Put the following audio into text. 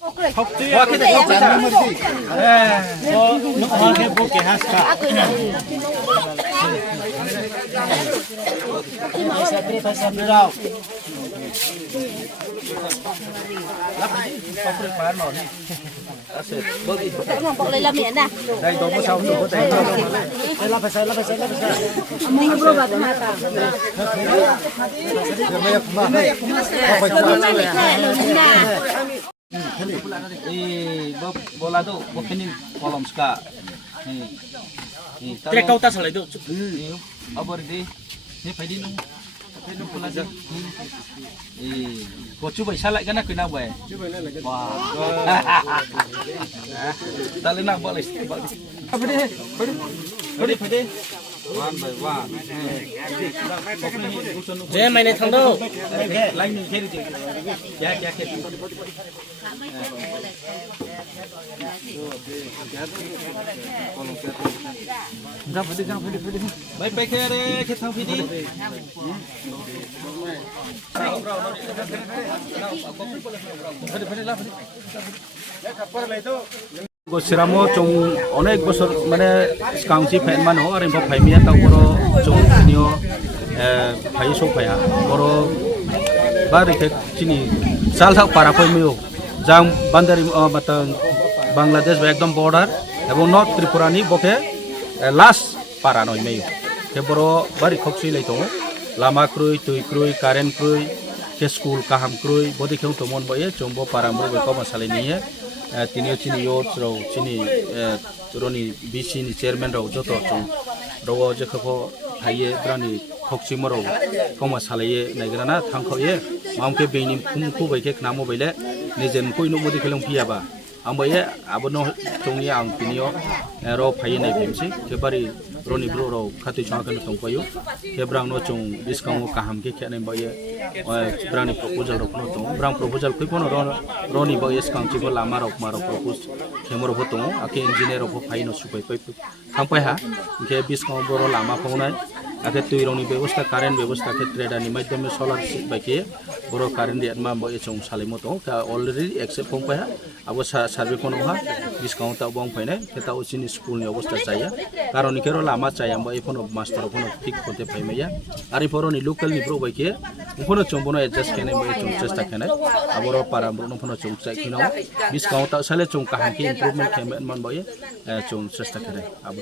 Wah kita kau kita. Oh orang yang bukan haska. Saya beri rau. Không bọc lấy làm miệng nè. Đây tôi có xong rồi đây. Đây phải sai. Mình vừa vào cái hạt bola tu bukan kolom ska. Trek kau tas lah itu. Apa ini? Ini phải đi nung. Phải nung bola je. Có chú bảy sao lại cái nào nào vậy? Wow. Ta lên nào bỏ đi. Phải đi. One by one. Thế mày này thằng đâu? Lấy những thế đi. Dạ. Ra phải đi. Bay kia đi, cái thằng phải đi. Siramo chung onek bosor mane skangsi pen mano arim pop phai mia ta boro chung sinio phai so phaya boro bari ke chini sal thak para koi miu jang bandari batang Bangladesh ekdom border এবং নর্থ ত্রিপুরানি বকে লাস্ট পারা নয় মেয়ু ke boro bari khoksi lai to lama krui tui krui karen krui ke school kaham krui bodi kheu to mon boye chombo paramro be ko masale niye tinio chini yot ro chini roni bc ni chairman ro joto chung ro je kho haye brani khoksi moro ko masale ye naigrana thangkho ye mamke beini khumku baike knamo baile nijen koinu bodi khelong piaba amboye abono chungni ang tinio ro phaye nai pimsi ke bari roni bro ro khati chwa kan tong payo ke brang no chung discount kaham ke khane boye brani proposal ro no tong brang proposal koi pono roni boye skang chi bo lama ro maro propose khemoro bo tong ake engineer ro phaye no supai pai thampai ha ke discount bro lama phonai ake tui roni ব্যবস্থা কারেন্ট ব্যবস্থা ক্ষেত্রে দানি মাধ্যমে সোলার বাইকে বড় কারেন্ট রিয়াতমা বয়ে চং সালিমো তো অলরেডি একসেপ্ট পংপাই হা আবো সার্ভে কোন হা ডিসকাউন্ট তা বং ফাইনে কেতা উচিনি স্কুলনি অবস্থা চাইয়া কারণ ইকেরো লামা চাই আম এই ফোন মাস্টার ফোন ঠিক করতে পাইমাইয়া আর এই ফোরনি লোকাল নি ব্রো বাইকে ফোন চংবনো এডজাস্ট কেনে বয়ে চং চেষ্টা কেনে আবর পারা ব্রো ফোন চং চাই কিনো ডিসকাউন্ট তা সালে চং কাহাম কি ইমপ্রুভমেন্ট কেমেন মান বয়ে চং চেষ্টা কেনে আবো